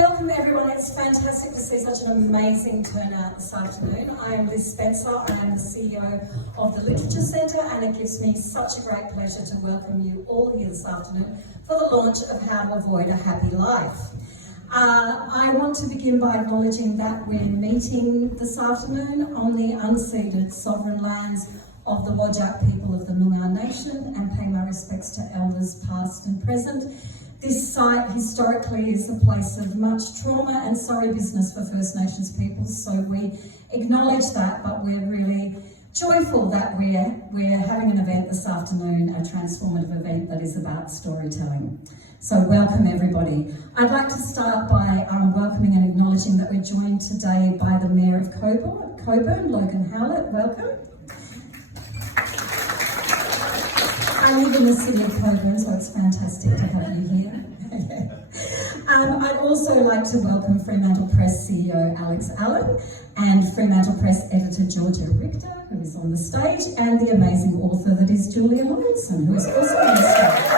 Welcome everyone, it's fantastic to see such an amazing turnout this afternoon. I am Liz Spencer, I am the CEO of the Literature Centre, and it gives me such a great pleasure to welcome you all here this afternoon for the launch of How to Avoid a Happy Life. I want to begin by acknowledging that we're meeting this afternoon on the unceded sovereign lands of the Whadjuk people of the Noongar Nation, and pay my respects to elders past and present. This site historically is a place of much trauma and sorry business for First Nations peoples, so we acknowledge that, but we're really joyful that we're having an event this afternoon, a transformative event that is about storytelling. So welcome everybody. I'd like to start by welcoming and acknowledging that we're joined today by the Mayor of Coburn, Logan Howlett. Welcome. I live in the city of Coburn, so it's fantastic to have you here. I'd also like to welcome Fremantle Press CEO Alex Allan and Fremantle Press editor Georgia Richter, who is on the stage, and the amazing author that is Julia Morrison, who is also on the stage.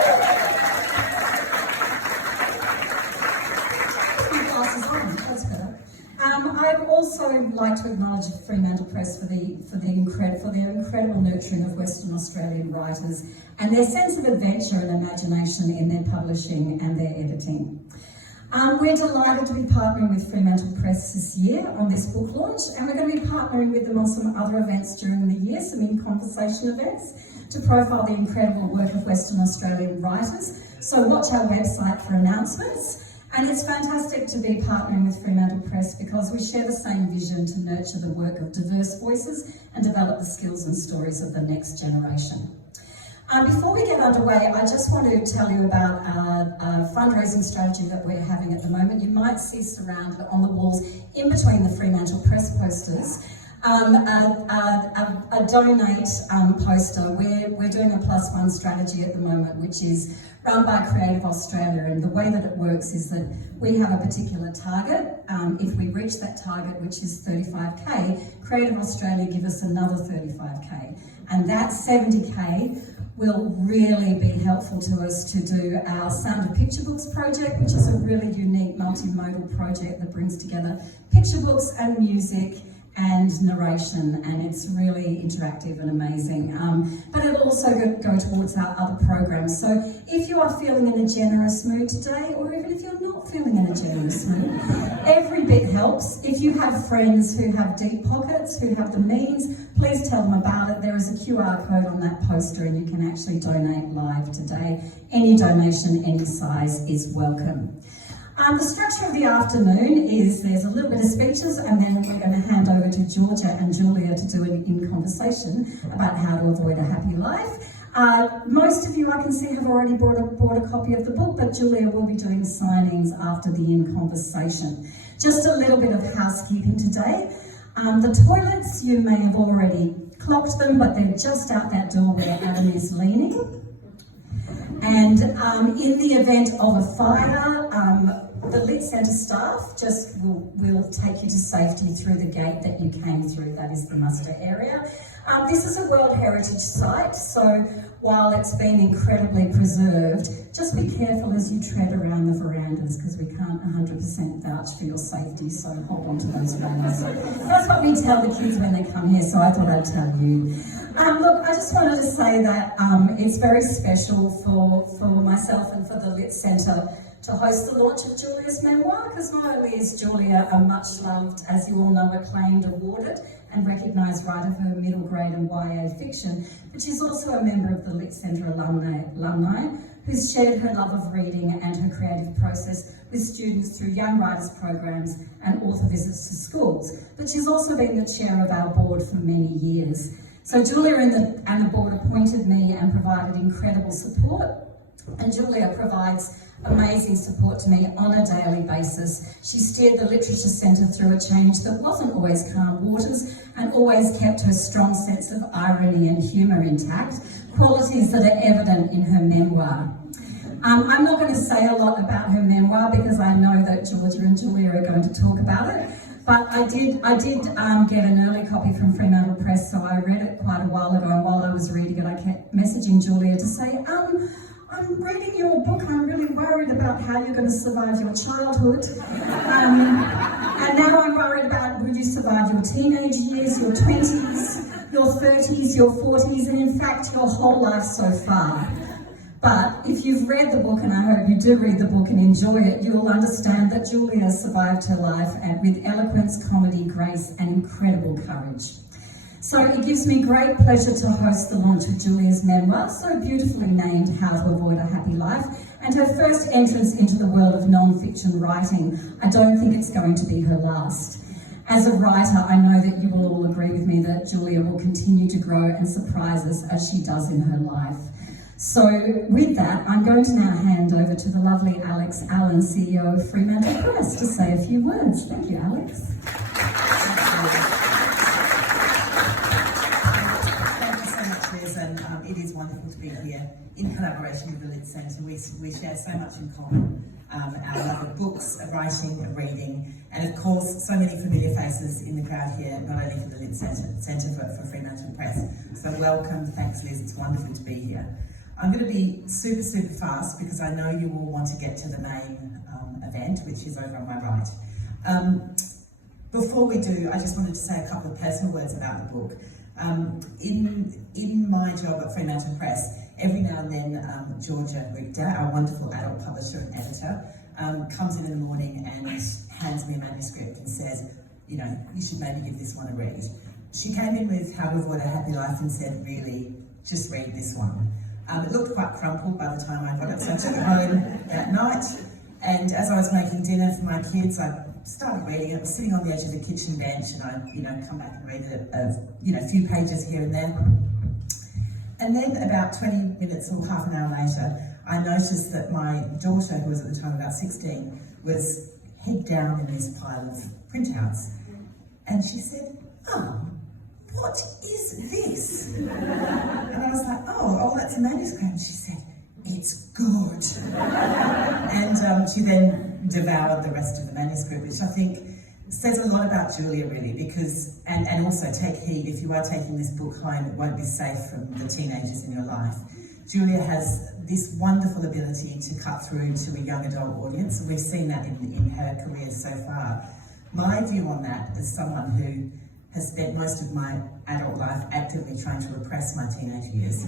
I'd also like to acknowledge Fremantle Press for their incredible nurturing of Western Australian writers and their sense of adventure and imagination in their publishing and their editing. We're delighted to be partnering with Fremantle Press this year on this book launch, and we're going to be partnering with them on some other events during the year, some in-conversation events, to profile the incredible work of Western Australian writers. So watch our website for announcements. And it's fantastic to be partnering with Fremantle Press because we share the same vision to nurture the work of diverse voices and develop the skills and stories of the next generation. Before we get underway, I just want to tell you about a fundraising strategy that we're having at the moment. You might see surrounded on the walls in between the Fremantle Press posters a donate poster. We're doing a +1 strategy at the moment, which is run by Creative Australia, and the way that it works is that we have a particular target. If we reach that target, which is 35k, Creative Australia give us another 35k, and that 70k will really be helpful to us to do our Sound of Picture Books project, which is a really unique multimodal project that brings together picture books and music and narration, and it's really interactive and amazing. But it'll also go towards our other programs. So if you are feeling in a generous mood today, or even if you're not feeling in a generous mood, every bit helps. If you have friends who have deep pockets, who have the means, please tell them about it. There is a QR code on that poster and you can actually donate live today. Any donation, any size is welcome. The structure of the afternoon is there's a little bit of speeches, and then we're going to hand over to Georgia and Julia to do an in-conversation about how to avoid a happy life. Most of you, I can see, have already bought a copy of the book, but Julia will be doing signings after the in-conversation. Just a little bit of housekeeping today. The toilets, you may have already clocked them, but they're just out that door where Adam is leaning. And in the event of a fire, the Lit Centre staff just will take you to safety through the gate that you came through. That is the muster area. This is a World Heritage Site, so while it's been incredibly preserved, just be careful as you tread around the verandas because we can't 100% vouch for your safety, so hold on to those reins. That's what we tell the kids when they come here, so I thought I'd tell you. Look, I just wanted to say that it's very special for myself and for the Lit Centre to host the launch of Julia's memoir, because not only is Julia a much loved, as you all know, acclaimed, awarded and recognised writer for her middle grade and YA fiction, but she's also a member of the Lit Centre alumni who's shared her love of reading and her creative process with students through young writers programs and author visits to schools. But she's also been the chair of our board for many years. So Julia and the board appointed me and provided incredible support, and Julia provides amazing support to me on a daily basis. She steered the Literature Centre through a change that wasn't always calm waters and always kept her strong sense of irony and humour intact, qualities that are evident in her memoir. I'm not going to say a lot about her memoir because I know that Georgia and Julia are going to talk about it, but I did get an early copy from Fremantle Press, so I read it quite a while ago, and while I was reading it I kept messaging Julia to say, I'm reading your book, I'm really worried about how you're going to survive your childhood. survive your teenage years, your 20s, your 30s, your 40s, and in fact your whole life so far. But if you've read the book, and I hope you do read the book and enjoy it, you'll understand that Julia survived her life with eloquence, comedy, grace, and incredible courage. So it gives me great pleasure to host the launch of Julia's memoir, so beautifully named How to Avoid a Happy Life, and her first entrance into the world of non-fiction writing. I don't think it's going to be her last. As a writer, I know that you will all agree with me that Julia will continue to grow and surprise us as she does in her life. So with that, I'm going to now hand over to the lovely Alex Allan, CEO of Fremantle Press, to say a few words. Thank you, Alex. It is wonderful to be here in collaboration with the Lit Centre. We share so much in common, our love of books, of writing, of reading, and of course so many familiar faces in the crowd here, not only for the Lit Centre for Fremantle Press. So welcome, thanks Liz, it's wonderful to be here. I'm going to be super fast because I know you all want to get to the main event, which is over on my right. Before we do, I just wanted to say a couple of personal words about the book. In my job at Fremantle Press, every now and then Georgia Richter, our wonderful adult publisher and editor, comes in the morning and hands me a manuscript and says, you know, you should maybe give this one a read. She came in with How to Avoid a Happy Life and said, really, just read this one. It looked quite crumpled by the time I got it, so I took it home that night, and as I was making dinner for my kids, I started reading it. I was sitting on the edge of the kitchen bench, and I, come back and read it a few pages here and there. And then about 20 minutes or half an hour later, I noticed that my daughter, who was at the time about 16, was head down in this pile of printouts. And she said, "Oh, what is this?" And I was like, oh, that's a manuscript. She said, "It's good." And she then devoured the rest of the manuscript, which I think says a lot about Julia, really, because, and also take heed, if you are taking this book home, it won't be safe from the teenagers in your life. Julia has this wonderful ability to cut through to a young adult audience, and we've seen that in her career so far. My view on that, as someone who has spent most of my adult life actively trying to repress my teenage years,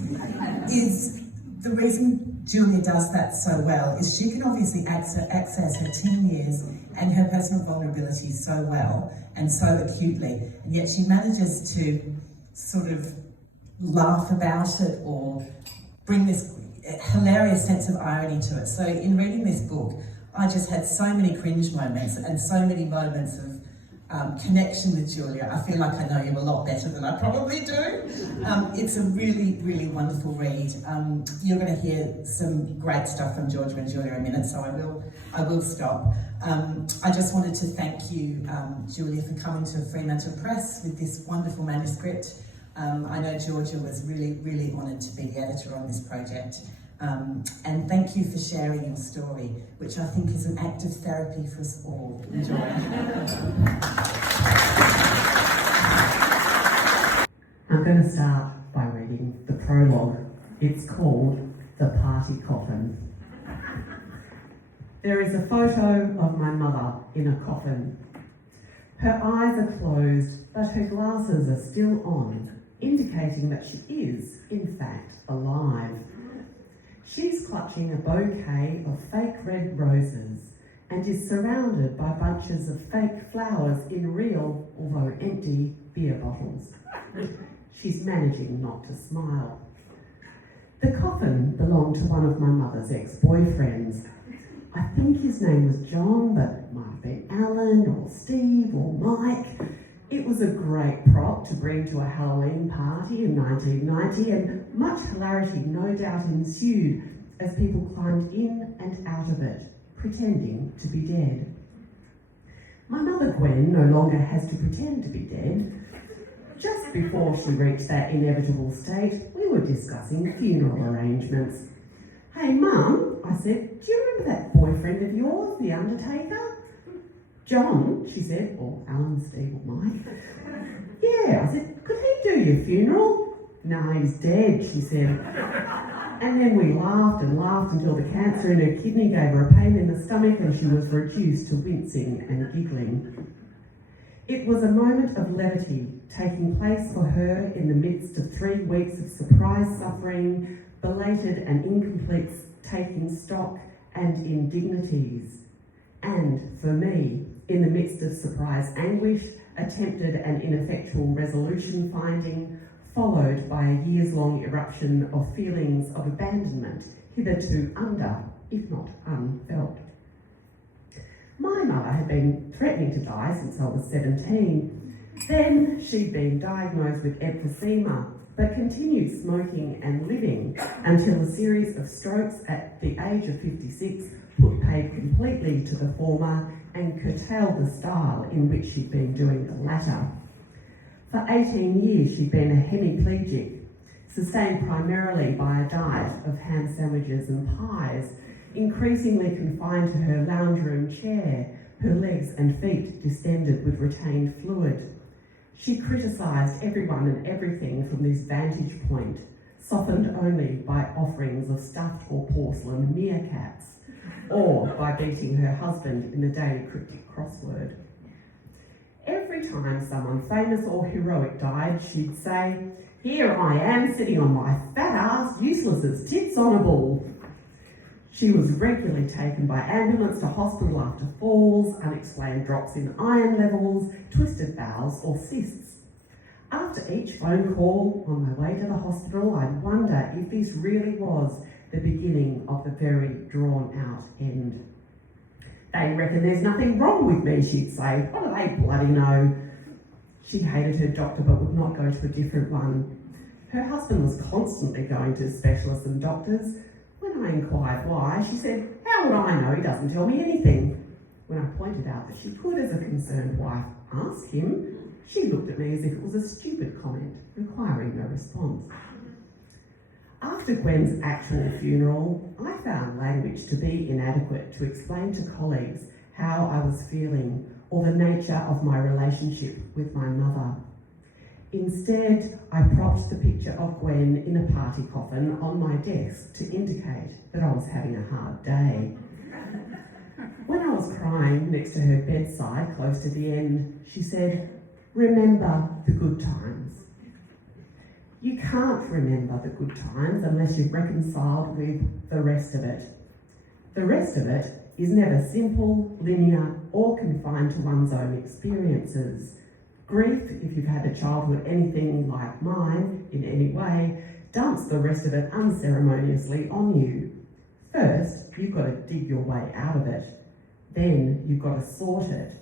is the reason Julia does that so well is she can obviously access her teen years and her personal vulnerability so well and so acutely, and yet she manages to sort of laugh about it or bring this hilarious sense of irony to it. So in reading this book, I just had so many cringe moments and so many moments of connection with Julia. I feel like I know you a lot better than I probably do. It's a really wonderful read. You're going to hear some great stuff from Georgia and Julia in a minute, so I will stop. I just wanted to thank you, Julia, for coming to Fremantle Press with this wonderful manuscript. I know Georgia was really honoured to be the editor on this project. And thank you for sharing your story, which I think is an act of therapy for us all. Enjoy. I'm going to start by reading the prologue. It's called The Party Coffin. There is a photo of my mother in a coffin. Her eyes are closed, but her glasses are still on, indicating that she is, in fact, alive. She's clutching a bouquet of fake red roses and is surrounded by bunches of fake flowers in real, although empty, beer bottles. She's managing not to smile. The coffin belonged to one of my mother's ex-boyfriends. I think his name was John, but it might have been Alan or Steve or Mike. It was a great prop to bring to a Halloween party in 1990, and much hilarity no doubt ensued as people climbed in and out of it, pretending to be dead. My mother Gwen no longer has to pretend to be dead. Just before she reached that inevitable state, we were discussing funeral arrangements. "Hey Mum," I said, "do you remember that boyfriend of yours, the undertaker?" "John," she said, or Alan, Steve or Mike. "Yeah," I said, "could he do your funeral?" "No, he's dead," she said. And then we laughed and laughed until the cancer in her kidney gave her a pain in the stomach and she was reduced to wincing and giggling. It was a moment of levity taking place for her in the midst of 3 weeks of surprise suffering, belated and incomplete taking stock and indignities. And for me, in the midst of surprise anguish, attempted and ineffectual resolution finding, followed by a years-long eruption of feelings of abandonment, hitherto under, if not unfelt. My mother had been threatening to die since I was 17. Then she'd been diagnosed with emphysema, but continued smoking and living until a series of strokes at the age of 56 put paid completely to the former and curtailed the style in which she'd been doing the latter. For 18 years she'd been a hemiplegic, sustained primarily by a diet of ham sandwiches and pies, increasingly confined to her lounge room chair, her legs and feet distended with retained fluid. She criticised everyone and everything from this vantage point, softened only by offerings of stuffed or porcelain meerkats, or by beating her husband in the daily cryptic crossword. Every time someone famous or heroic died, she'd say, "Here I am sitting on my fat ass, useless as tits on a ball." She was regularly taken by ambulance to hospital after falls, unexplained drops in iron levels, twisted bowels or cysts. After each phone call on my way to the hospital, I'd wonder if this really was the beginning of the very drawn-out end. "They reckon there's nothing wrong with me," she'd say. "What do they bloody know?" She hated her doctor but would not go to a different one. Her husband was constantly going to specialists and doctors. When I inquired why, she said, "How would I know? He doesn't tell me anything." When I pointed out that she could, as a concerned wife, ask him, she looked at me as if it was a stupid comment, requiring no response. After Gwen's actual funeral, I found language to be inadequate to explain to colleagues how I was feeling or the nature of my relationship with my mother. Instead, I propped the picture of Gwen in a party coffin on my desk to indicate that I was having a hard day. When I was crying next to her bedside, close to the end, she said, "Remember the good times." You can't remember the good times unless you've reconciled with the rest of it. The rest of it is never simple, linear, or confined to one's own experiences. Grief, if you've had a childhood anything like mine in any way, dumps the rest of it unceremoniously on you. First, you've got to dig your way out of it. Then you've got to sort it.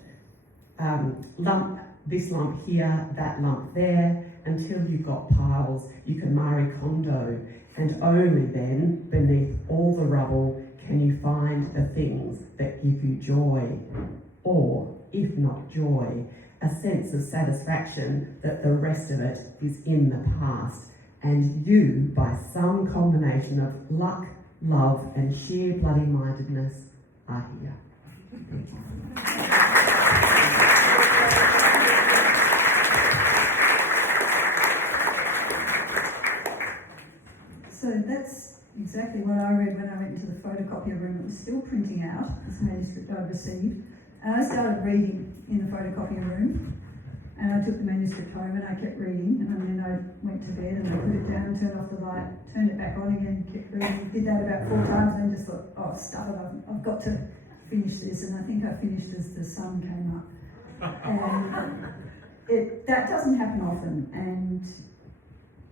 This lump here, that lump there, until you've got piles you can Marie Kondo, and only then, beneath all the rubble, can you find the things that give you joy. Or, if not joy, a sense of satisfaction that the rest of it is in the past, and you, by some combination of luck, love, and sheer bloody-mindedness, are here. So that's exactly what I read when I went into the photocopier room. It was still printing out this manuscript I'd received. And I started reading in the photocopier room, and I took the manuscript home and I kept reading, and then I went to bed and I put it down, turned off the light, turned it back on again, kept reading. Did that about 4 times and then just thought, oh, stuff it, I've got to finish this. And I think I finished as the sun came up. And that doesn't happen often, and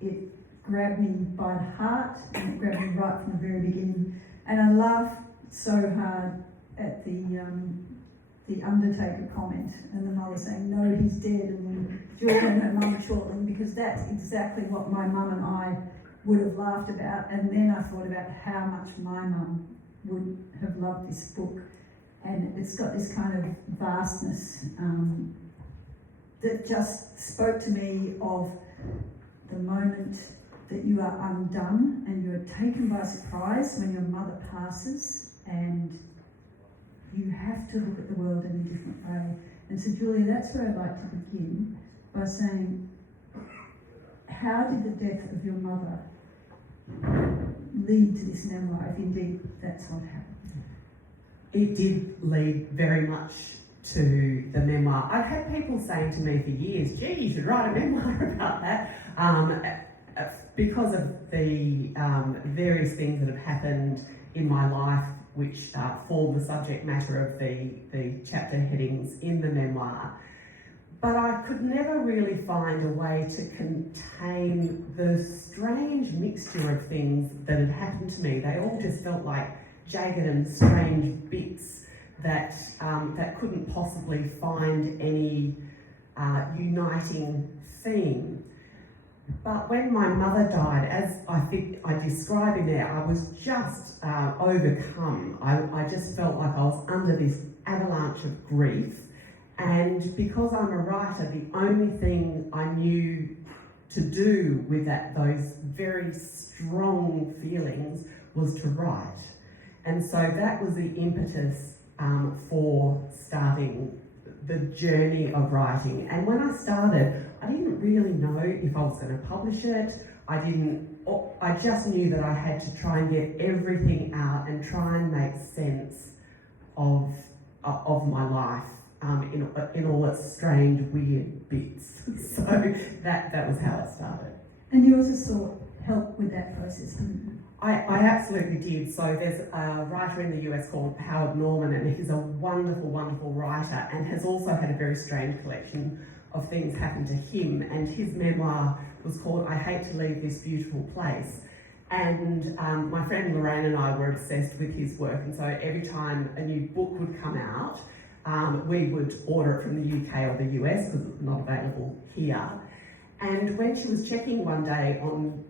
it grabbed me by the heart, and it grabbed me right from the very beginning. And I laughed so hard at the undertaker comment and the mother saying, "No, he's dead," and then Julia and her mum chortling, because that's exactly what my mum and I would have laughed about. And then I thought about how much my mum would have loved this book, and it's got this kind of vastness that just spoke to me of the moment that you are undone and you are taken by surprise when your mother passes, and you have to look at the world in a different way. And so, Julia, that's where I'd like to begin by saying, how did the death of your mother lead to this memoir, if indeed that's what happened? It did lead very much to the memoir. I've had people saying to me for years, gee, you should write a memoir about that, because of the various things that have happened in my life which form the subject matter of the chapter headings in the memoir. But I could never really find a way to contain the strange mixture of things that had happened to me. They all just felt like jagged and strange bits that couldn't possibly find any uniting theme. But when my mother died, as I think I describe in there, I was just overcome. I just felt like I was under this avalanche of grief. And because I'm a writer, the only thing I knew to do with those very strong feelings was to write. And so that was the impetus for starting the journey of writing. And when I started, I didn't really know if I was going to publish it. I just knew that I had to try and get everything out and try and make sense of my life in all its strange, weird bits. So that was how it started. And you also sought help with that process, didn't you? I absolutely did. So there's a writer in the US called Howard Norman, and he's a wonderful, wonderful writer, and has also had a very strange collection of things happen to him. And his memoir was called I Hate to Leave This Beautiful Place. And my friend Lorraine and I were obsessed with his work, and so every time a new book would come out, we would order it from the UK or the US because it's not available here. And when she was checking one day on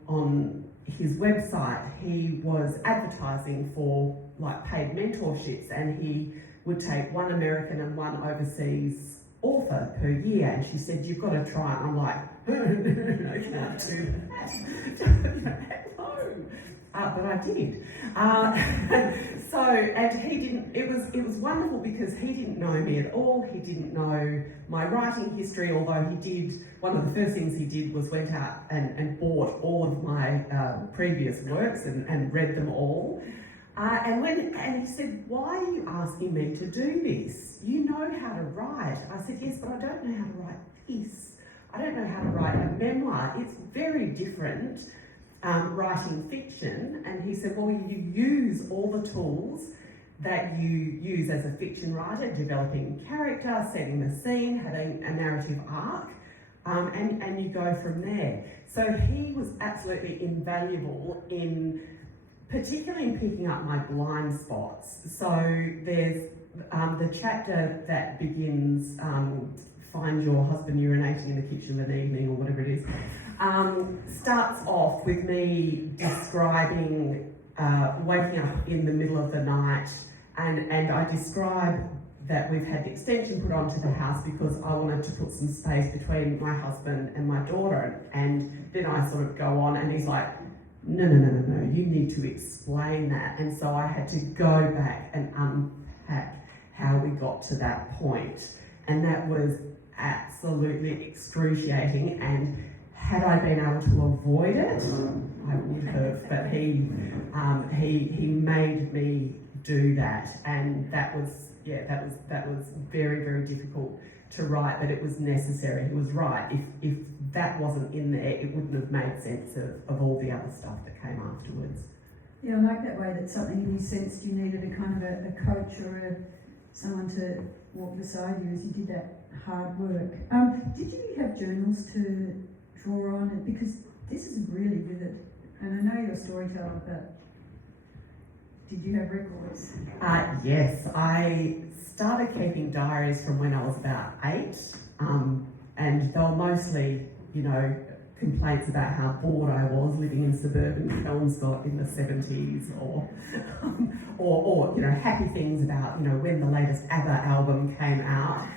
his website, he was advertising for like paid mentorships, and he would take one American and one overseas author per year. And she said, "You've got to try it." I'm like, no, I can't do that. No. But I did. And he didn't, it was wonderful because he didn't know me at all. He didn't know my writing history, although he did, one of the first things he did was went out and bought all of my previous works and read them all. And he said, "Why are you asking me to do this? You know how to write." I said, "Yes, but I don't know how to write this. I don't know how to write a memoir. It's very different. Writing fiction." And he said, "Well, you use all the tools that you use as a fiction writer, developing character, setting the scene, having a narrative arc, and you go from there." So he was absolutely invaluable particularly in picking up my blind spots. So there's the chapter that begins, "Find your husband urinating in the kitchen of an evening," or whatever it is. Starts off with me describing waking up in the middle of the night, and I describe that we've had the extension put onto the house because I wanted to put some space between my husband and my daughter. And then I sort of go on, and he's like, no, you need to explain that. And so I had to go back and unpack how we got to that point. And that was absolutely excruciating, and had I been able to avoid it, I would have. But he made me do that, and that was very, very difficult to write. But it was necessary. He was right. If that wasn't in there, it wouldn't have made sense of all the other stuff that came afterwards. Yeah, I like that way that something in you sensed you needed a kind of a coach or someone to walk beside you as you did that hard work. Did you have journals to draw on? Because this is really vivid, and I know you're a storyteller, but did you have records? Yes, I started keeping diaries from when I was about 8, and they were mostly, complaints about how bored I was living in suburban Kelmscott in the 70s, or happy things about, when the latest ABBA album came out.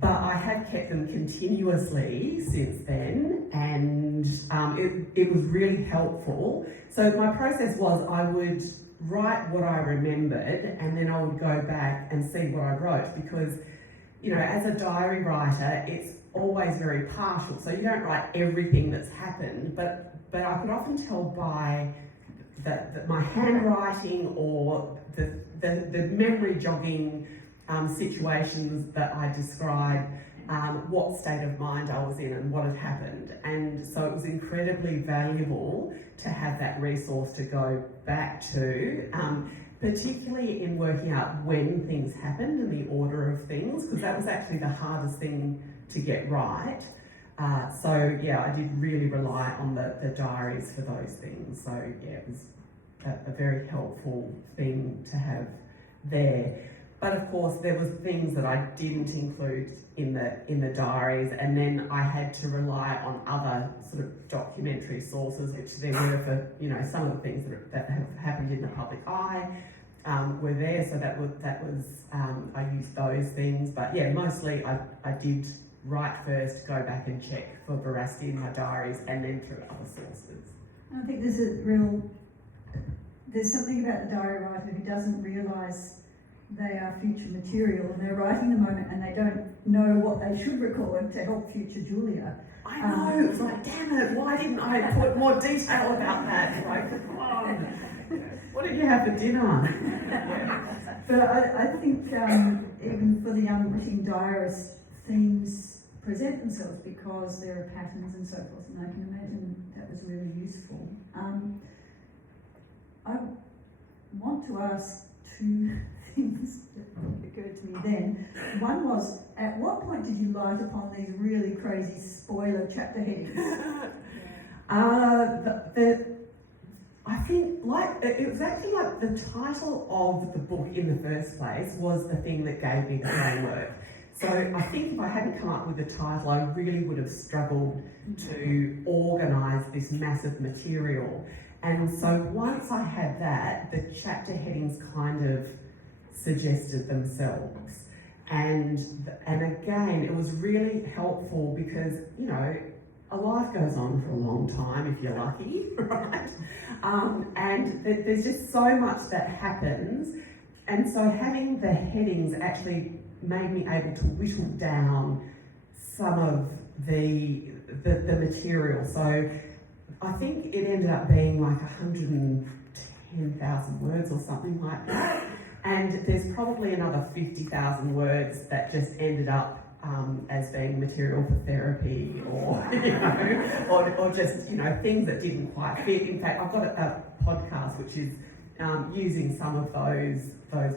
But I have kept them continuously since then, and it was really helpful. So my process was I would write what I remembered, and then I would go back and see what I wrote, because as a diary writer, it's always very partial. So you don't write everything that's happened, but I could often tell by my handwriting or the memory jogging situations that I described, what state of mind I was in and what had happened. And so it was incredibly valuable to have that resource to go back to, particularly in working out when things happened and the order of things, because that was actually the hardest thing to get right. So yeah, I did really rely on the diaries for those things. So yeah, it was a very helpful thing to have there. But of course, there was things that I didn't include in the diaries, and then I had to rely on other sort of documentary sources, which there were for, you know, some of the things that have happened in the public eye were there. So that was I used those things. But yeah, mostly I did write first, go back and check for veracity in my diaries, and then through other sources. I think there's something about the diary writer who doesn't realise they are future material, and they're writing the moment and they don't know what they should record to help future Julia. I know, it's like, damn it, why didn't I put more detail about that? Like, come on, what did you have for dinner? But I think even for the young witting diarist, themes present themselves because there are patterns and so forth, and I can imagine that was really useful. I want to ask two things that occurred to me then. One was, at what point did you light upon these really crazy spoiler chapter headings? I think, like, it was actually like the title of the book in the first place was the thing that gave me the framework. So I think if I hadn't come up with the title, I really would have struggled to organise this massive material. And so once I had that, the chapter headings kind of suggested themselves. And again, it was really helpful because, you know, a life goes on for a long time if you're lucky, right? And there's just so much that happens. And so having the headings actually made me able to whittle down some of the material. So I think it ended up being like 110,000 words or something like that. And there's probably another 50,000 words that just ended up as being material for therapy, or you know, or just, you know, things that didn't quite fit. In fact, I've got a podcast which is using some of those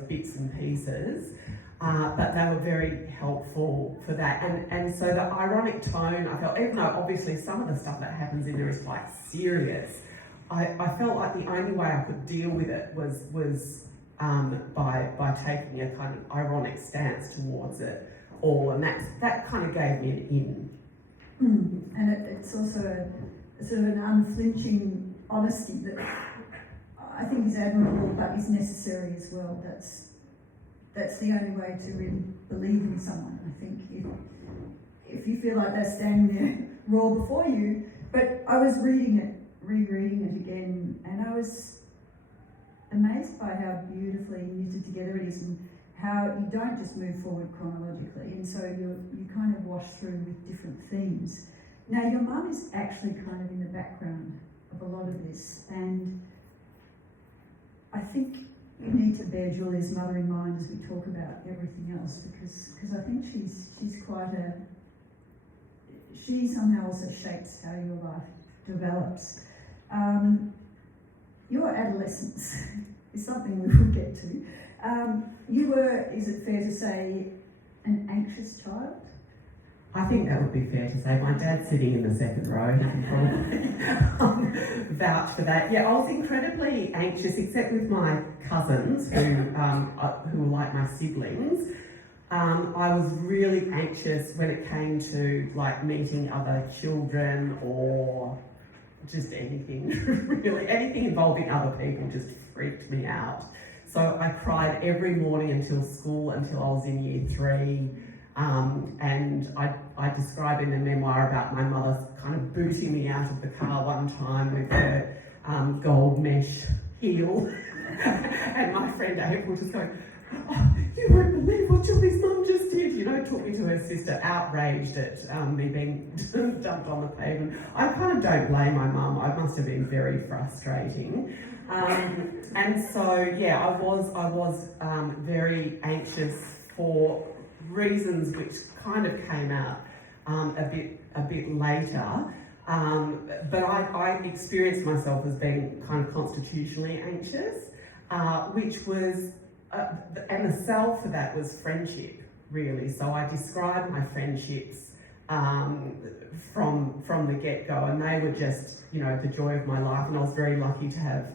bits and pieces, but they were very helpful for that. And so the ironic tone, I felt, even though obviously some of the stuff that happens in there is quite serious, I felt like the only way I could deal with it was by taking a kind of ironic stance towards it all, and that kind of gave me an in. And it's also a sort of an unflinching honesty that I think is admirable, but is necessary as well. That's the only way to really believe in someone. I think if you feel like they're standing there raw before you. But I was rereading it again, and I was amazed by how beautifully knitted together it is, and how you don't just move forward chronologically, and so you kind of wash through with different themes. Now, your mum is actually kind of in the background of a lot of this, and I think you need to bear Julia's mother in mind as we talk about everything else, because I think she's quite she somehow also shapes how your life develops. Your adolescence is something we will get to. You were, is it fair to say, an anxious child? I think that would be fair to say. My dad's sitting in the second row, he can probably vouch for that. Yeah, I was incredibly anxious, except with my cousins, who were like my siblings. I was really anxious when it came to like meeting other children or just anything, really. Anything involving other people just freaked me out. So I cried every morning until school, until I was in year 3. And I describe in the memoir about my mother kind of booting me out of the car one time with her gold mesh heel. And my friend April just going, "Oh, you won't believe what Julie's mum just did," you know, took me to her sister, outraged at me being dumped on the pavement. I kind of don't blame my mum. I must have been very frustrating. And so, yeah, I was very anxious for reasons which kind of came out a bit later. But I experienced myself as being kind of constitutionally anxious, which was, and the salve for that was friendship, really. So I described my friendships from the get-go, and they were just, the joy of my life. And I was very lucky to have,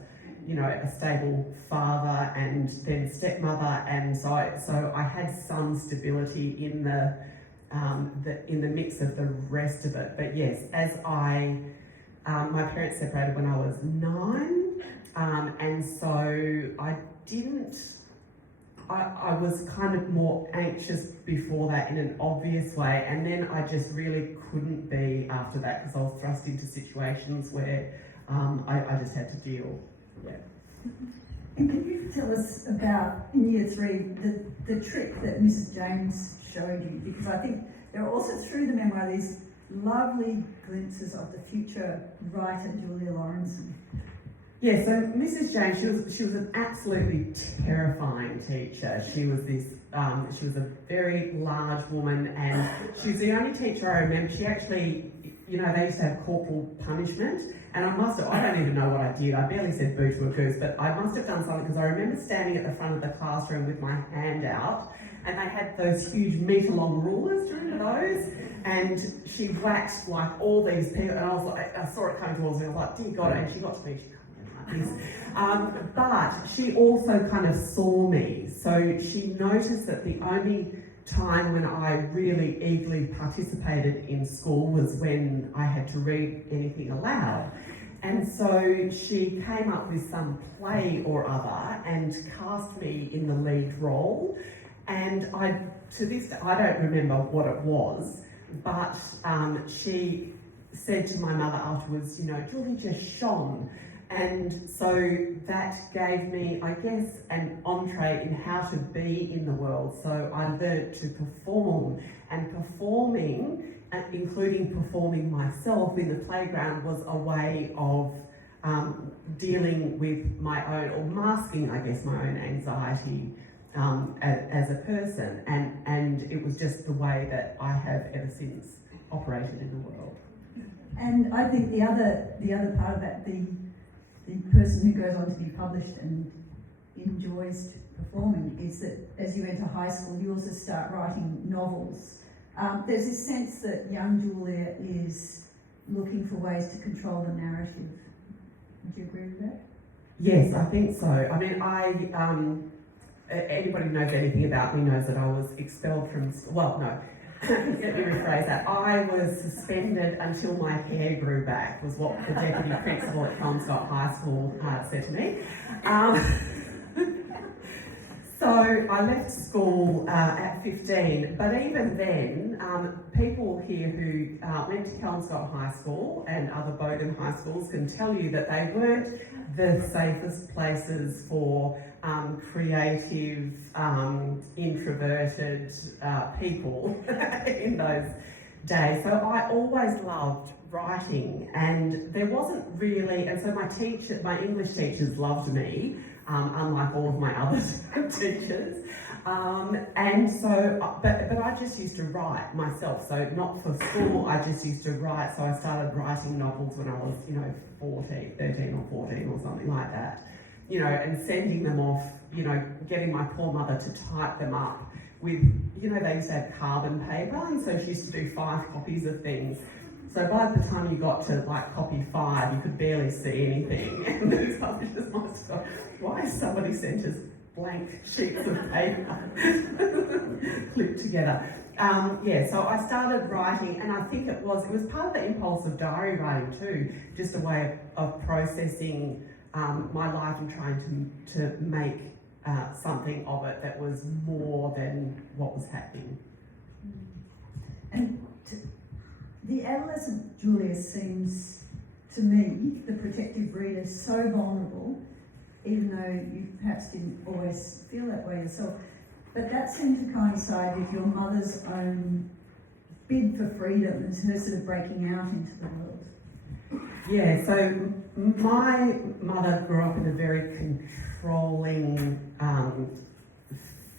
a stable father and then stepmother, and so I had some stability in the mix of the rest of it. But yes, as my parents separated when I was 9, and so I was kind of more anxious before that in an obvious way, and then I just really couldn't be after that because I was thrust into situations where I just had to deal. Yeah. And can you tell us about, in year 3, the trick that Mrs. James showed you? Because I think there are also, through the memoir, these lovely glimpses of the future writer Julia Lawrenson. Yeah, so Mrs. James, she was an absolutely terrifying teacher. She was she was a very large woman, and she was the only teacher I remember. She actually, they used to have corporal punishment, and I don't even know what I did. I barely said boo to a goose, but I must have done something because I remember standing at the front of the classroom with my hand out, and they had those huge metre-long rulers, do you remember those? And she waxed like all these people, and I was like, I saw it coming towards me, I was like, dear God, and she got to me, but she also kind of saw me, so she noticed that the only time when I really eagerly participated in school was when I had to read anything aloud. And so she came up with some play or other and cast me in the lead role, and to this day, I don't remember what it was, but she said to my mother afterwards, Julie just shone. And so that gave me, I guess, an entree in how to be in the world. So I learned to perform, and performing, including performing myself in the playground, was a way of dealing with my own, or masking, I guess, my own anxiety as a person. And it was just the way that I have ever since operated in the world. And I think the other part of that, the person who goes on to be published and enjoys performing, is that as you enter high school, you also start writing novels. There's this sense that young Julia is looking for ways to control the narrative. Would you agree with that? Yes, I think so. I mean, anybody who knows anything about me knows that I was expelled from school. Well, no. Let me rephrase that. I was suspended until my hair grew back, was what the deputy principal at Kelmscott High School said to me. So I left school at 15, but even then, people here who went to Kelmscott High School and other Bogan high schools can tell you that they weren't the safest places for creative, introverted people in those days. So I always loved writing, and there wasn't really, and so my English teachers loved me, unlike all of my other teachers. And so, but I just used to write myself, so not for school, I just used to write. So I started writing novels when I was, 13 or 14 or something like that, and sending them off, getting my poor mother to type them up with, they used to have carbon paper, and so she used to do 5 copies of things. So by the time you got to copy 5, you could barely see anything, and these publishers must have gone, why has somebody sent us blank sheets of paper clipped together? So I started writing, and I think it was part of the impulse of diary writing too, just a way of processing my life and trying to make something of it that was more than what was happening. And the adolescent Julia seems, to me, the protective reader, so vulnerable, even though you perhaps didn't always feel that way yourself. But that seemed to coincide with your mother's own bid for freedom and her sort of breaking out into the world. Yeah, so my mother grew up in a very controlling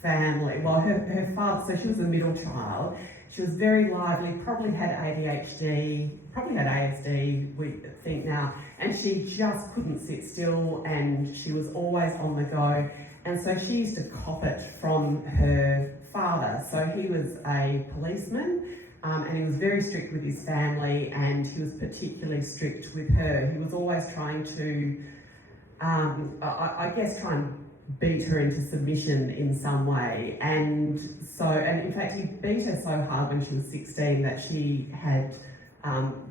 family. Well, her father, so she was a middle child. She was very lively, probably had ADHD, probably had ASD, we think now, and she just couldn't sit still, and she was always on the go. And so she used to cop it from her father. So he was a policeman, and he was very strict with his family, and he was particularly strict with her. He was always trying to, I guess, try and beat her into submission in some way. And in fact, he beat her so hard when she was 16 that she had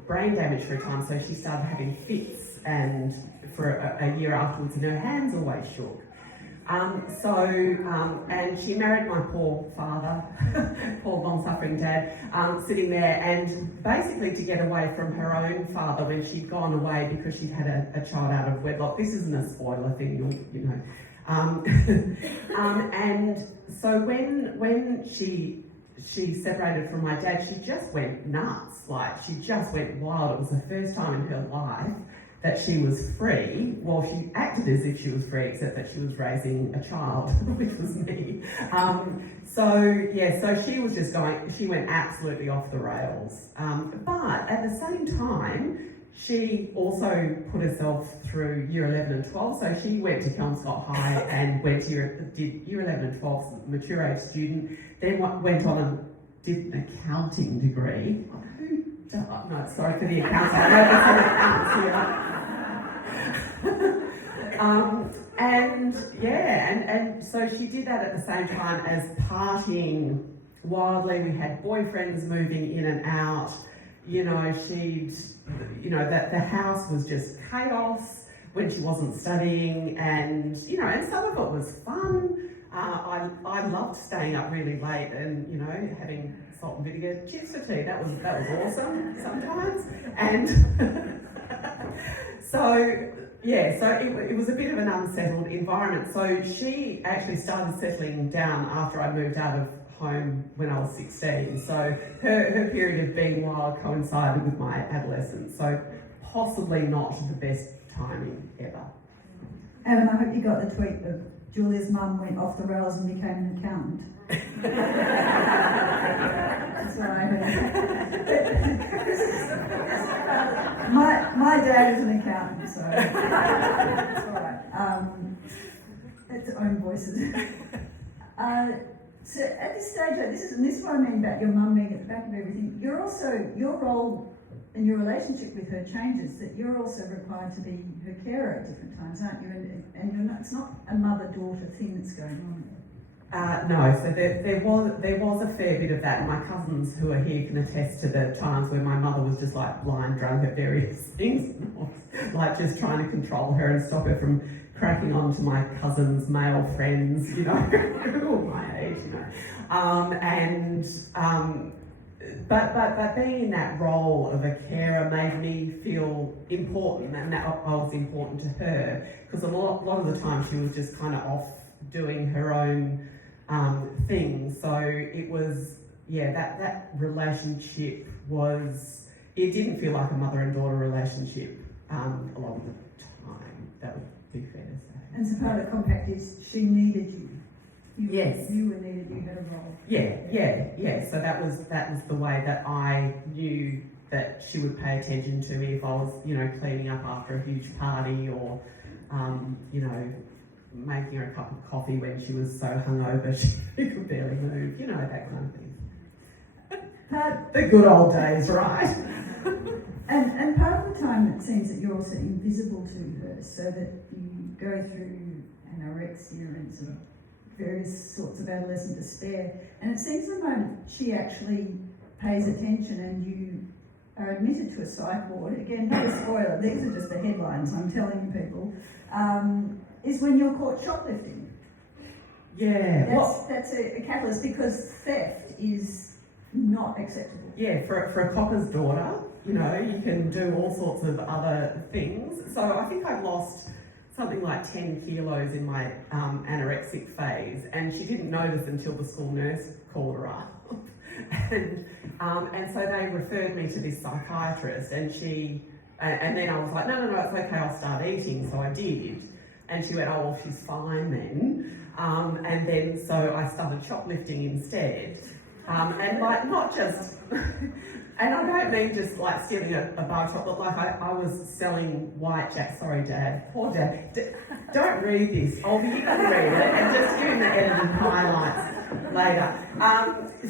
brain damage for a time, so she started having fits, and for a year afterwards, and her hands always shook. And she married my poor father, poor long-suffering dad, sitting there, and basically to get away from her own father when she'd gone away because she'd had a child out of wedlock. This isn't a spoiler thing, you know. And so when she separated from my dad, she just went nuts. Like, she just went wild. It was the first time in her life that she was free. Well, she acted as if she was free, except that she was raising a child, which was me. So she was just she went absolutely off the rails. But at the same time, she also put herself through year 11 and 12. So she went to Kelmscott High and did year 11 and 12, mature age student, then went on and did an accounting degree. No, sorry for the accounts. I know there's some accountants here. And so she did that at the same time as partying wildly. We had boyfriends moving in and out. You know, that the house was just chaos when she wasn't studying, and some of it was fun. I loved staying up really late and having salt and vinegar chips for tea. That was awesome sometimes. And so it was a bit of an unsettled environment. So she actually started settling down after I moved out of home when I was 16. So her period of being wild coincided with my adolescence. So possibly not the best timing ever. Adam, I hope you got the tweet of Julia's mum went off the rails and became an accountant. That's what I heard. My dad is an accountant, so it's all right. It's own voices. So at this stage, this is what I mean about your mum being at the back of everything. You're also, your role and your relationship with her changes, that you're also required to be her carer at different times, aren't you? And you're not, it's not a mother-daughter thing that's going on there. No, so there was a fair bit of that. My cousins who are here can attest to the times where my mother was just like blind drunk at various things, like just trying to control her and stop her from cracking on to my cousins' male friends, who are my age, But being in that role of a carer made me feel important, and that I was important to her, because a lot of the time she was just kind of off doing her own thing. So it was, that relationship it didn't feel like a mother and daughter relationship a lot of the time. That would be fair to say. And so part of the compact is she needed you. Yes. You were needed, you had a role. Yeah. So that was the way that I knew that she would pay attention to me if I was, cleaning up after a huge party, or, making her a cup of coffee when she was so hungover she could barely move, that kind of thing. The good old days, right? And part of the time it seems that you're also invisible to her, so that you go through anorexia and sort of various sorts of adolescent despair, and it seems the moment she actually pays attention and you are admitted to a psych ward, again, not a spoiler, these are just the headlines I'm telling you people, is when you're caught shoplifting. Yeah. That's a catalyst, because theft is not acceptable. Yeah, for a copper's daughter, you can do all sorts of other things. So I think I've lost something like 10 kilos in my anorexic phase, and she didn't notice until the school nurse called her up. and so they referred me to this psychiatrist, and then I was like, no, it's okay, I'll start eating. So I did. And she went, oh, well, she's fine then. And then, so I started shoplifting instead. And like, not just, and I don't mean just like stealing a bar top, but like I was selling white jack, sorry Dad, poor Dad, don't read this, you can read it and just give him the edited highlights later.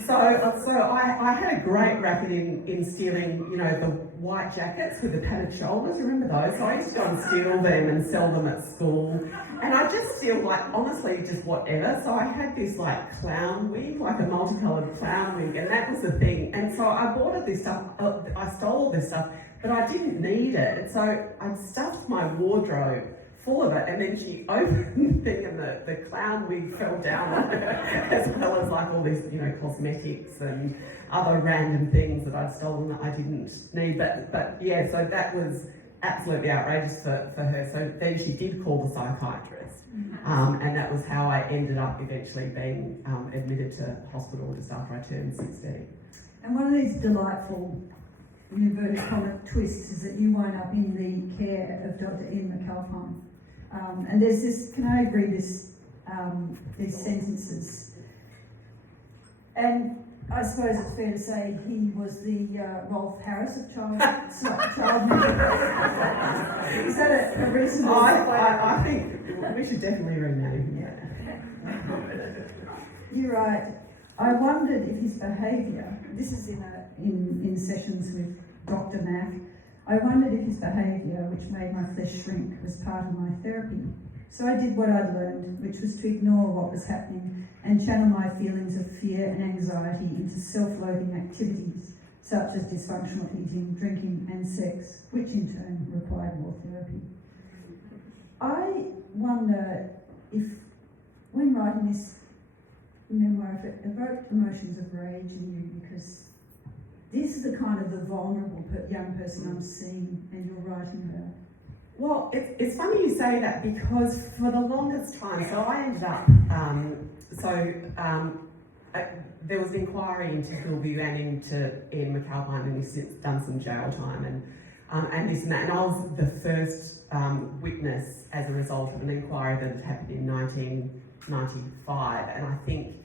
So I had a great racket in stealing, the white jackets with the padded shoulders, remember those? So I used to go and steal them and sell them at school. And I just steal, like, honestly, just whatever. So I had this, like, clown wig, like a multicoloured clown wig, and that was the thing. And so I bought all this stuff, I stole all this stuff, but I didn't need it. And so I stuffed my wardrobe full of it, and then she opened the thing and the clown wig fell down on her, as well as, like, all this, cosmetics and other random things that I'd stolen that I didn't need. But yeah, so that was absolutely outrageous for her. So then she did call the psychiatrist, and that was how I ended up eventually being admitted to hospital just after I turned 16. And one of these delightful, in inverted comma, twists is that you wind up in the care of Dr. Ian McAlpine. And there's this, can I read this, these sentences? And I suppose it's fair to say he was the Rolf Harris of child mental health. Is that a reasonable? I think we should definitely rename him. You're right. I wondered if his behaviour, this is in sessions with Dr. Mack, I wondered if his behaviour, which made my flesh shrink, was part of my therapy. So I did what I'd learned, which was to ignore what was happening and channel my feelings of fear and anxiety into self-loathing activities, such as dysfunctional eating, drinking and sex, which in turn required more therapy. I wonder if, when writing this memoir, if it evoked emotions of rage in you, because this is the kind of the vulnerable young person I'm seeing and you're writing about. Well, it's funny you say that, because for the longest time, so I ended up, there was an inquiry into Hillview and into Ian McAlpine, and he's since done some jail time and this and that. And I was the first witness as a result of an inquiry that had happened in 1995, and I think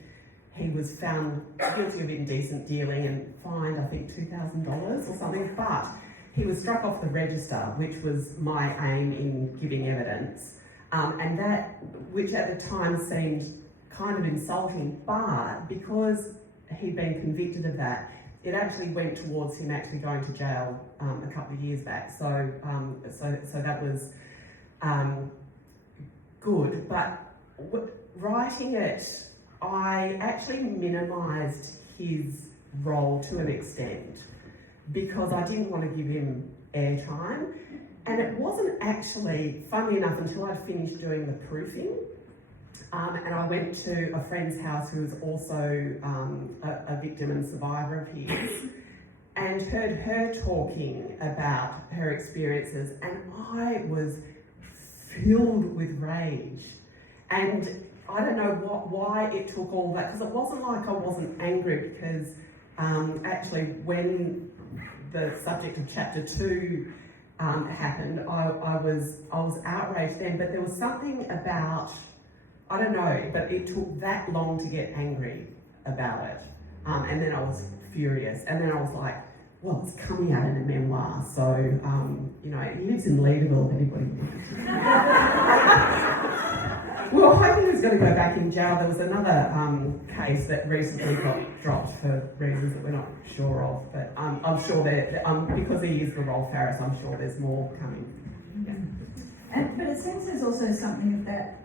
he was found guilty of indecent dealing and fined, I think, $2,000 or something, but he was struck off the register, which was my aim in giving evidence, and that, which at the time seemed kind of insulting, but because he'd been convicted of that, it actually went towards him actually going to jail a couple of years back. So that was good. But writing it, I actually minimised his role to an extent, because I didn't want to give him airtime. And it wasn't actually, funnily enough, until I'd finished doing the proofing, and I went to a friend's house who was also a victim and survivor of his, and heard her talking about her experiences, and I was filled with rage. And I don't know why it took all that, because it wasn't like I wasn't angry, because actually when the subject of chapter 2 happened, I was outraged then, but there was something about, I don't know, but it took that long to get angry about it. And then I was furious, and then I was like, well, it's coming out in a memoir, so, he lives in Leederville, if anybody We were hoping he was going to go back in jail. There was another case that recently got dropped for reasons that we're not sure of, but I'm sure that because he is the Rolf Harris, I'm sure there's more coming. Yeah. But it seems there's also something of that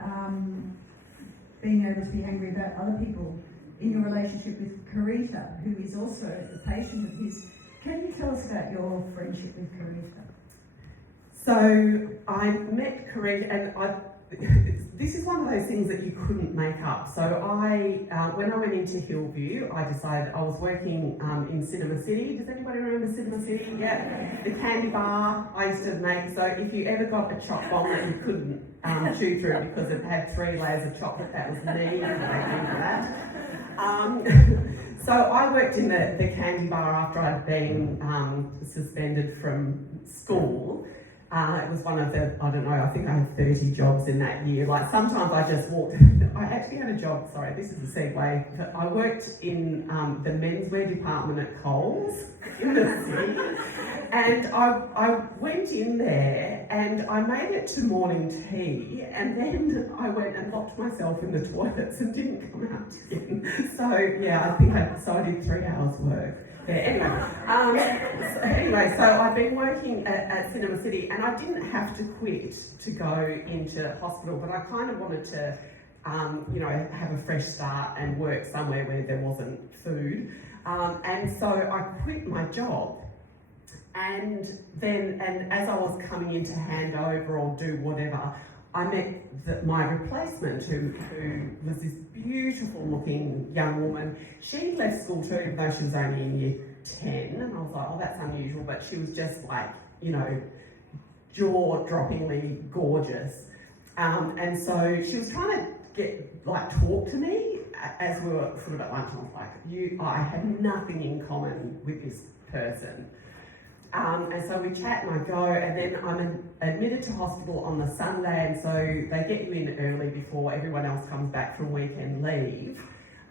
being able to be angry about other people in your relationship with Carita, who is also a patient of his. Can you tell us about your friendship with Carita? So I met Carita, and this is one of those things that you couldn't make up. So when I went into Hillview, I decided I was working in Cinema City. Does anybody remember Cinema City? Yeah, the candy bar I used to make. So if you ever got a choc bomb that you couldn't chew through because it had 3 layers of chocolate, that was me making that. So I worked in the candy bar after I'd been suspended from school. It was one of the, I don't know, I think I had 30 jobs in that year. Like sometimes I just walked, I actually had a job, sorry, this is a segue. I worked in the menswear department at Coles in the city. And I went in there and I made it to morning tea, and then I went and locked myself in the toilets and didn't come out again. So yeah, I did 3 hours work. Yeah, anyway, so I've been working at Cinema City, and I didn't have to quit to go into hospital, but I kind of wanted to, have a fresh start and work somewhere where there wasn't food. And so I quit my job. And as I was coming in to hand over or do whatever, I met my replacement, who was this beautiful looking young woman. She left school too, even though she was only in year 10, and I was like, oh, that's unusual, but she was just like, jaw-droppingly gorgeous. And so she was trying to talk to me as we were sort of at lunch, and I was like, I had nothing in common with this person. And so we chat and I go, and then I'm admitted to hospital on the Sunday, and so they get you in early before everyone else comes back from weekend leave.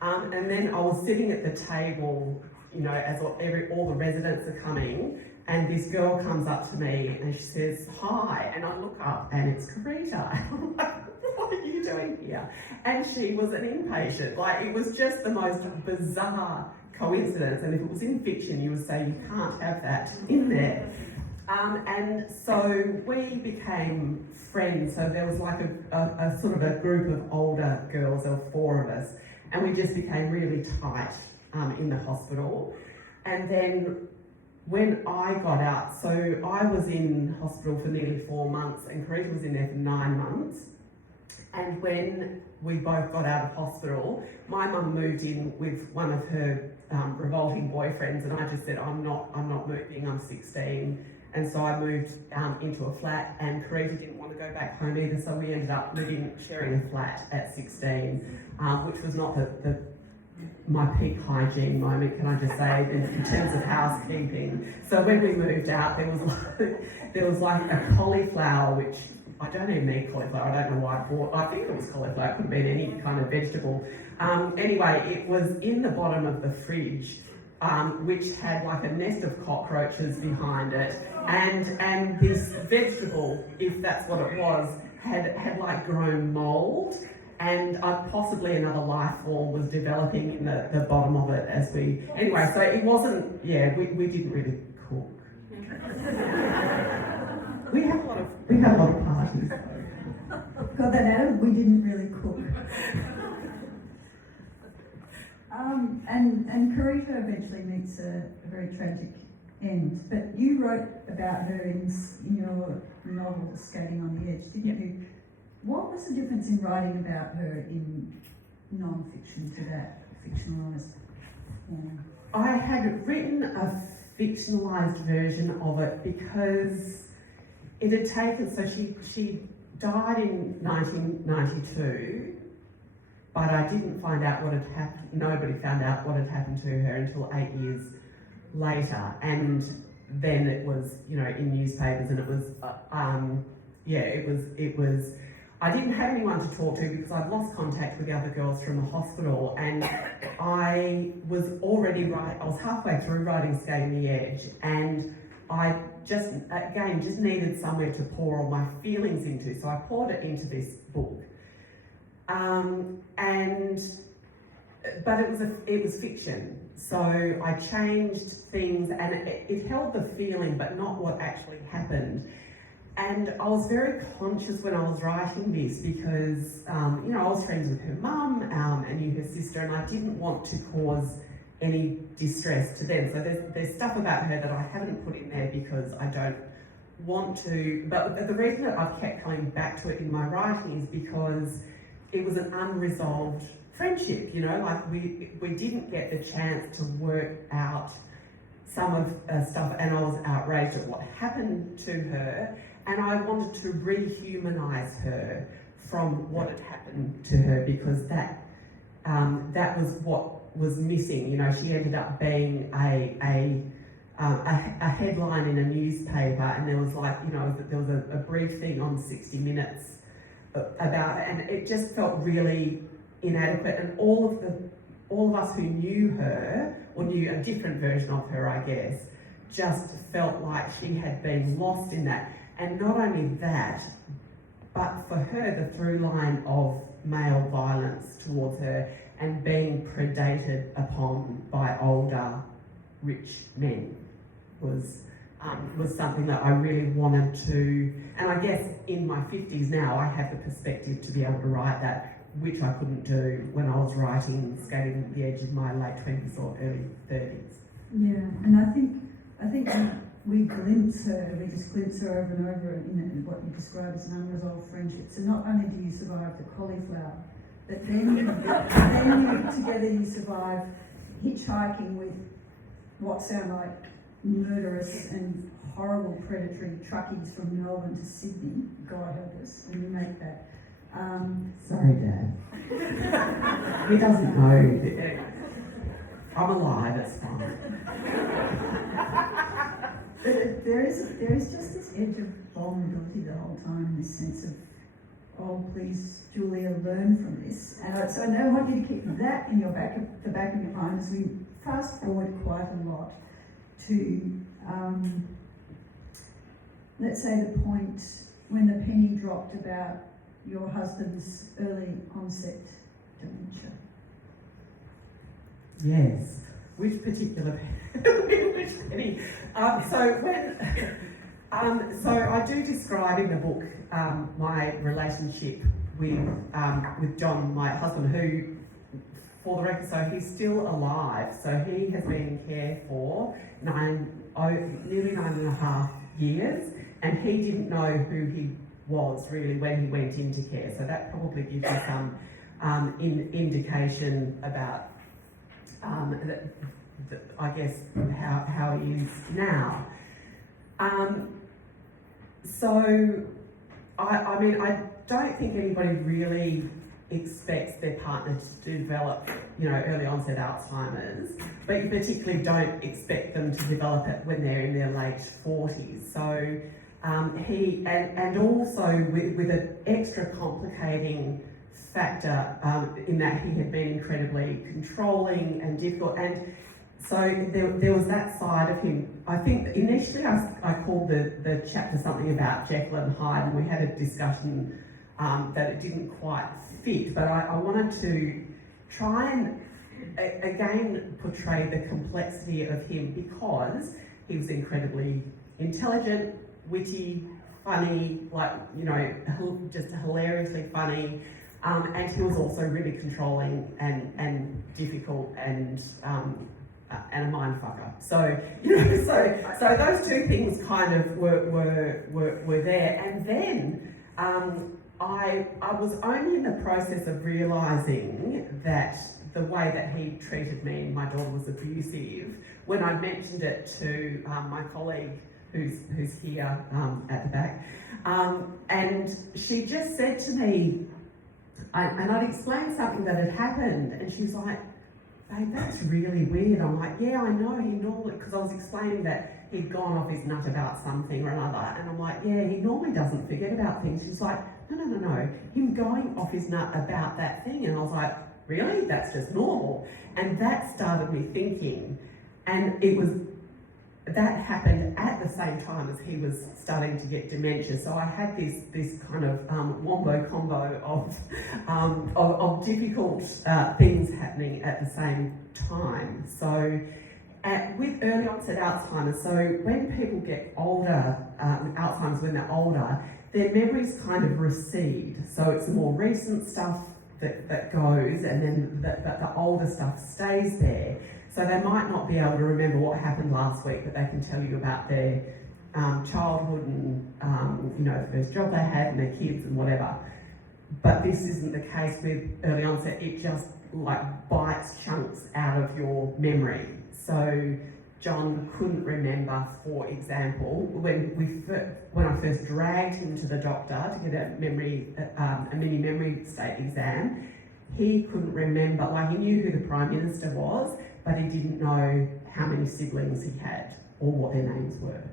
And then I was sitting at the table, as all the residents are coming, and this girl comes up to me and she says, hi, and I look up and it's Carita. And I'm like, what are you doing here? And she was an inpatient. Like, it was just the most bizarre coincidence, and if it was in fiction you would say you can't have that in there. And so we became friends. So there was like a sort of a group of older girls, there were 4 of us, and we just became really tight in the hospital. And then when I got out, so I was in hospital for nearly 4 months and Carita was in there for 9 months. And when we both got out of hospital, my mum moved in with one of her revolting boyfriends, and I just said, I'm not moving, I'm 16. And so I moved into a flat, and Carita didn't want to go back home either, so we ended up sharing a flat at 16, which was not my peak hygiene moment, can I just say, in terms of housekeeping. So when we moved out, there was like a cauliflower, which I don't even eat cauliflower, I don't know why I bought, I think it was cauliflower, it could have been any kind of vegetable. Anyway, it was in the bottom of the fridge, which had like a nest of cockroaches behind it, and this vegetable, if that's what it was, had like grown mould, and possibly another life form was developing in the bottom of it anyway, so it wasn't, we didn't really cook. We had a lot of parties. Got that, Adam? We didn't really cook. And Carita eventually meets a very tragic end. But you wrote about her in your novel, Skating on the Edge, didn't you? What was the difference in writing about her in non-fiction to that fictionalised form? I had written a fictionalised version of it because it had taken, so she died in 1992, but I didn't find out what had happened, nobody found out what had happened to her until 8 years later, and then it was, in newspapers, and it was, it was, I didn't have anyone to talk to because I'd lost contact with the other girls from the hospital, and I was halfway through writing Skating the Edge, and I just needed somewhere to pour all my feelings into, so I poured it into this book. But it was fiction, so I changed things, and it held the feeling, but not what actually happened. And I was very conscious when I was writing this because, I was friends with her mum and knew her sister, and I didn't want to cause any distress to them. So there's stuff about her that I haven't put in there because I don't want to, but the reason that I've kept coming back to it in my writing is because it was an unresolved friendship, like we didn't get the chance to work out some of stuff, and I was outraged at what happened to her, and I wanted to rehumanise her from what had happened to her, because that was what was missing. She ended up being a headline in a newspaper, and there was there was a brief thing on 60 Minutes about it, and it just felt really inadequate. And all of us who knew her, or knew a different version of her, I guess, just felt like she had been lost in that. And not only that, but for her, the through line of male violence towards her and being predated upon by older, rich men was something that I really wanted to, and I guess in my 50s now, I have the perspective to be able to write that, which I couldn't do when I was writing, skating the edge of my late 20s or early 30s. Yeah, and I think we glimpse her over and over in what you describe as an unresolved friendships. And not only do you survive the cauliflower, but then together you survive hitchhiking with what sound like murderous and horrible predatory truckies from Melbourne to Sydney. God help us, and you make that. Sorry, Dad. He doesn't know. I'm alive, it's fine. But there is just this edge of vulnerability the whole time, this sense of, oh, please, Julia, learn from this. And so I now want you to keep that in the back of your mind as we fast forward quite a lot to, let's say, the point when the penny dropped about your husband's early onset dementia. Yes. Which particular which penny? So I do describe in the book my relationship with John, my husband, who, for the record, so he's still alive. So he has been in care for nearly 9.5 years, and he didn't know who he was really when he went into care. So that probably gives you some indication about I guess how he is now. So I mean, I don't think anybody really expects their partner to develop, early onset Alzheimer's, but you particularly don't expect them to develop it when they're in their late 40s. So he, and also with an extra complicating factor in that he had been incredibly controlling and difficult, and so there was that side of him. I think initially I called the chapter something about Jekyll and Hyde, and we had a discussion that it didn't quite fit, but I wanted to try and again portray the complexity of him, because he was incredibly intelligent, witty, funny, just hilariously funny. And he was also really controlling and difficult and a mindfucker. So so those two things kind of were there. And then I was only in the process of realising that the way that he treated me and my daughter was abusive when I mentioned it to my colleague who's here at the back, and she just said to me. And I'd explained something that had happened, and she was like, "Babe, that's really weird." I'm like, "Yeah, I know, he normally," because I was explaining that he'd gone off his nut about something or another, and I'm like, "Yeah, he normally doesn't forget about things." She's like, No, him going off his nut about that thing. And I was like, "Really? That's just normal." And that started me thinking, and that happened at the same time as he was starting to get dementia. So I had this kind of wombo combo of difficult things happening at the same time. So with early onset Alzheimer's, so when people get older, Alzheimer's when they're older, their memories kind of recede. So it's the more recent stuff that goes, and then the older stuff stays there. So they might not be able to remember what happened last week, but they can tell you about their childhood and the first job they had and their kids and whatever. But this isn't the case with early onset. It just bites chunks out of your memory. So John couldn't remember, for example, when I first dragged him to the doctor to get a mini memory state exam. He couldn't remember, he knew who the Prime Minister was, but he didn't know how many siblings he had or what their names were.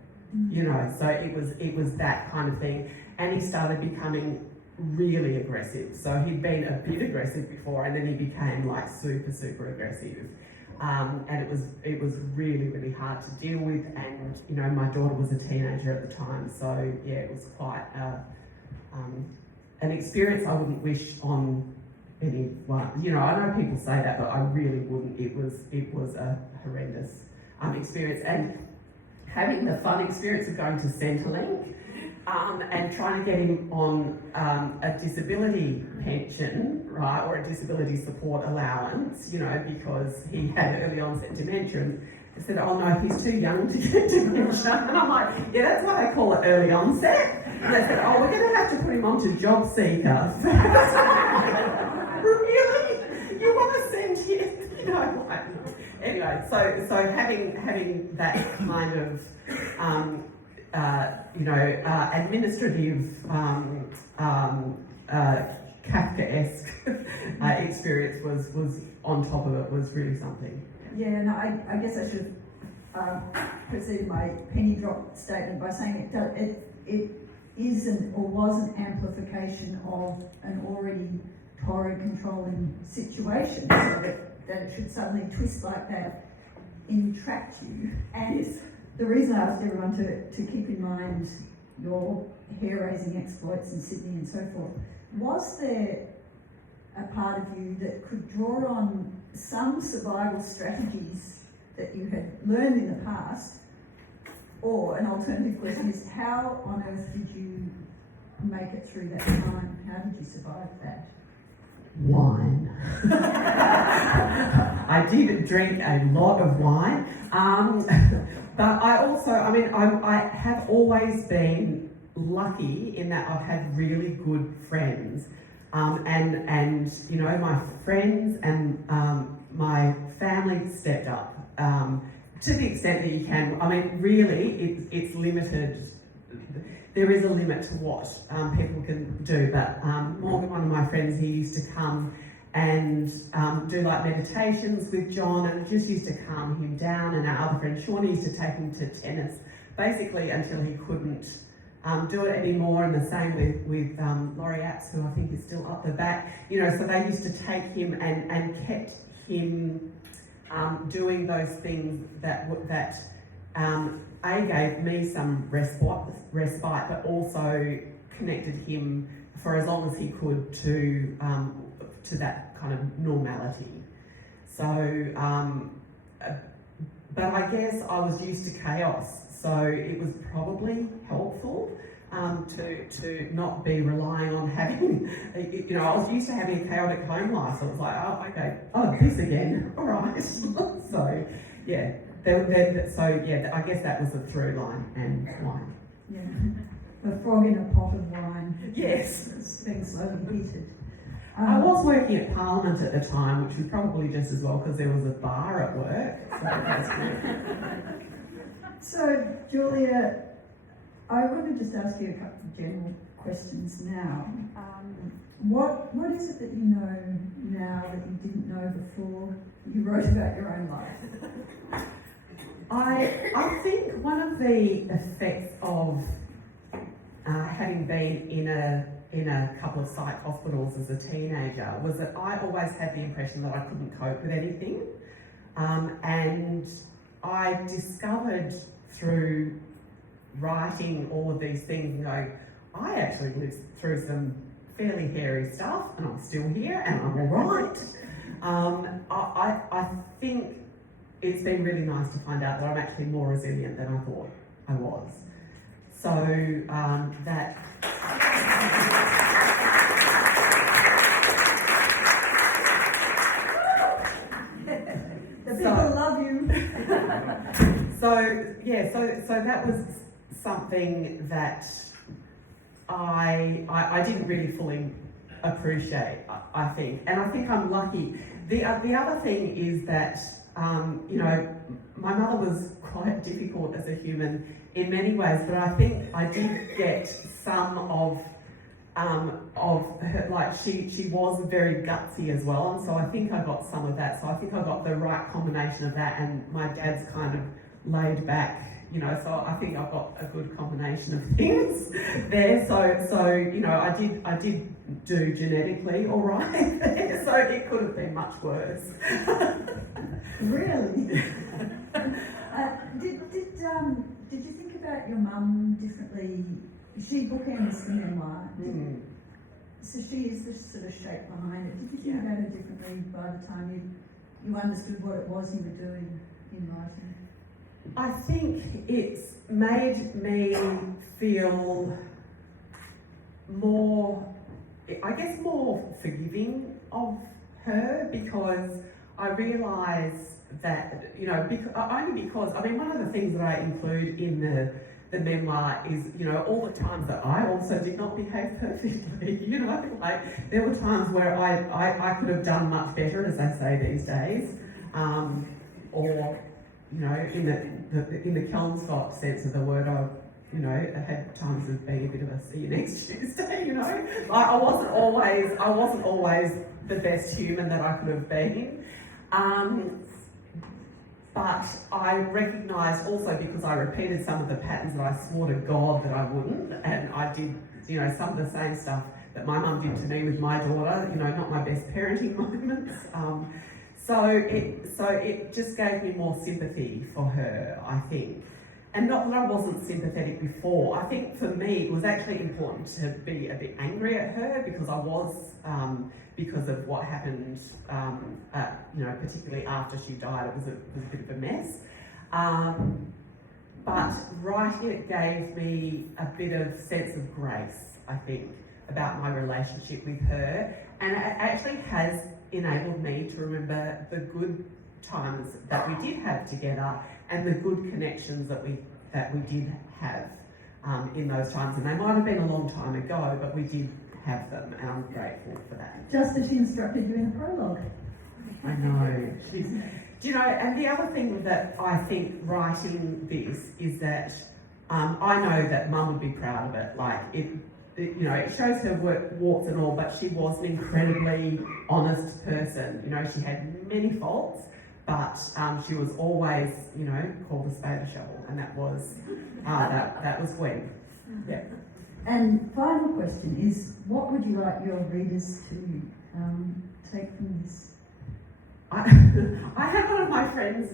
You know, so it was that kind of thing. And he started becoming really aggressive. So he'd been a bit aggressive before, and then he became like super aggressive. And it was really hard to deal with. And you know, my daughter was a teenager at the time, so yeah, it was quite an experience I wouldn't wish on anyone. You know, I know people say that, but I really wouldn't. It was a horrendous experience. And having the fun experience of going to Centrelink and trying to get him on a disability pension, right, or a disability support allowance, you know, because he had early onset dementia. And they said, oh no, he's too young to get dementia. And I'm like, yeah, that's why they call it early onset. And they said, oh, we're going to have to put him onto job seeker. Really? You want to send him? You know, like, anyway, so having that kind of administrative Kafkaesque experience was on top of it, was really something. Yeah, no, I guess I should precede my penny drop statement by saying it isn't or was an amplification of an already torrid controlling situation, so that it should suddenly twist like that entrap you. And Yes. the reason I asked everyone to keep in mind your hair-raising exploits in Sydney and so forth, was there a part of you that could draw on some survival strategies that you had learned in the past? Or an alternative question is, how on earth did you make it through that time? How did you survive that? Wine. I did drink a lot of wine, but I also, I have always been lucky in that I've had really good friends, and you know, my friends and my family stepped up to the extent that you can. I mean, really, it's limited. There is a limit to what people can do, but Morgan, one of my friends, he used to come and do like meditations with John, and just used to calm him down, and our other friend Shawnee used to take him to tennis, basically until he couldn't do it anymore, and the same with Laurie Apps, who I think is still up the back, you know, so they used to take him and kept him doing those things that gave me some respite, but also connected him for as long as he could to that kind of normality. So, but I guess I was used to chaos, so it was probably helpful to not be relying on having, you know, I was used to having a chaotic home life, so it was like, oh, okay, oh, this again, all right. So, yeah. I guess that was the through line, and wine. Yeah, a frog in a pot of wine. Yes. It's being slowly heated. I was working at Parliament at the time, which was probably just as well because there was a bar at work. So that's good. So, Julia, I want to just ask you a couple of general questions now. What is it that you know now that you didn't know before you wrote about your own life? I think one of the effects of having been in a couple of psych hospitals as a teenager was that I always had the impression that I couldn't cope with anything, and I discovered through writing all of these things and going, I actually lived through some fairly hairy stuff, and I'm still here, and I'm all right. I think it's been really nice to find out that I'm actually more resilient than I thought I was. So that. The people love you. So that was something that I didn't really fully appreciate, I think, and I think I'm lucky. The other thing is that you know, my mother was quite difficult as a human in many ways, but I think I did get some of of her, like she was very gutsy as well, and so I think I got some of that. So I think I got the right combination of that, and my dad's kind of laid back, you know. So I think I've got a good combination of things there. So you know, I did do genetically all right there, so it could have been much worse. Really? Did you think about your mum differently? She bookends the memoir. So she is the sort of shape behind it. Did you think about her differently by the time you understood what it was you were doing in writing? I think it's made me feel more, I guess, more forgiving of her, because I realise that, you know, only because, I mean, one of the things that I include in the memoir is, you know, all the times that I also did not behave perfectly, you know, like there were times where I could have done much better, as they say these days, or, you know, in the Kelmscott sense of the word, I had times of being a bit of a see you next Tuesday, you know, like I wasn't always the best human that I could have been. But I recognised also, because I repeated some of the patterns that I swore to God that I wouldn't, and I did, you know, some of the same stuff that my mum did to me with my daughter, you know, not my best parenting moments. So it just gave me more sympathy for her, I think. And not that I wasn't sympathetic before. I think for me it was actually important to be a bit angry at her, because I was, because of what happened, you know, particularly after she died. It was a bit of a mess. But writing it gave me a bit of sense of grace, I think, about my relationship with her. And it actually has enabled me to remember the good times that we did have together, and the good connections that we did have in those times. And they might have been a long time ago, but we did have them, and I'm grateful for that. Just as she instructed you in the prologue. I know. Do you know, and the other thing that I think writing this is that I know that Mum would be proud of it. Like it you know, it shows her warts and all, but she was an incredibly honest person. You know, she had many faults, but she was always, you know, called a spade a shovel, and that was that was when. Yeah. And final question is, what would you like your readers to take from this? I had one of my friends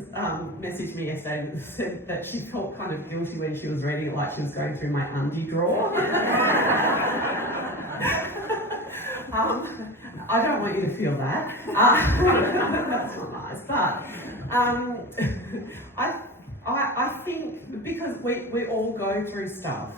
message me yesterday that said that she felt kind of guilty when she was reading it, like she was going through my undie drawer. I don't want you to feel that. That's not nice. But I think because we all go through stuff,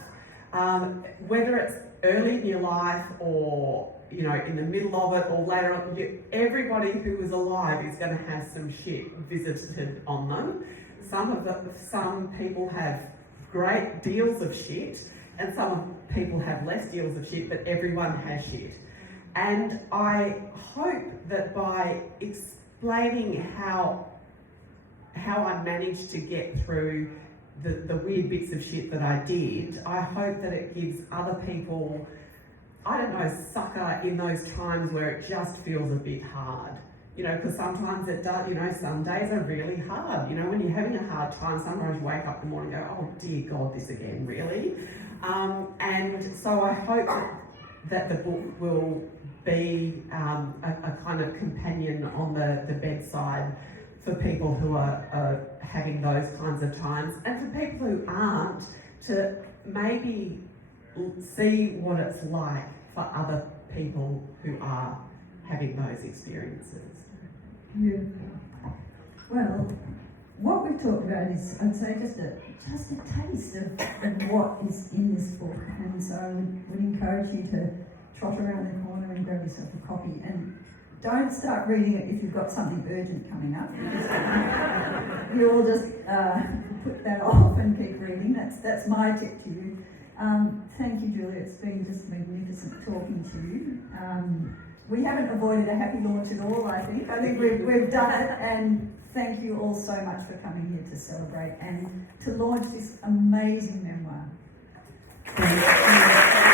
whether it's early in your life or, you know, in the middle of it or later on, everybody who is alive is going to have some shit visited on them. Some people have great deals of shit, and some people have less deals of shit, but everyone has shit. And I hope that by explaining how I managed to get through the weird bits of shit that I did, I hope that it gives other people, I don't know, succor in those times where it just feels a bit hard. You know, because sometimes it does, you know, some days are really hard. You know, when you're having a hard time, sometimes you wake up in the morning and go, oh dear God, this again, really? And so I hope that the book will be a kind of companion on the bedside for people who are having those kinds of times, and for people who aren't, to maybe see what it's like for other people who are having those experiences. Yeah. Well, what we've talked about is, I'd say, just a taste of what is in this book, and so I would encourage you to trot around the corner and grab yourself a copy, and don't start reading it if you've got something urgent coming up. You'll just put that off and keep reading. That's my tip to you. Thank you, Julia. It's been just magnificent talking to you. We haven't avoided a happy launch at all, I think. I think we've done it, and thank you all so much for coming here to celebrate and to launch this amazing memoir. Thank you.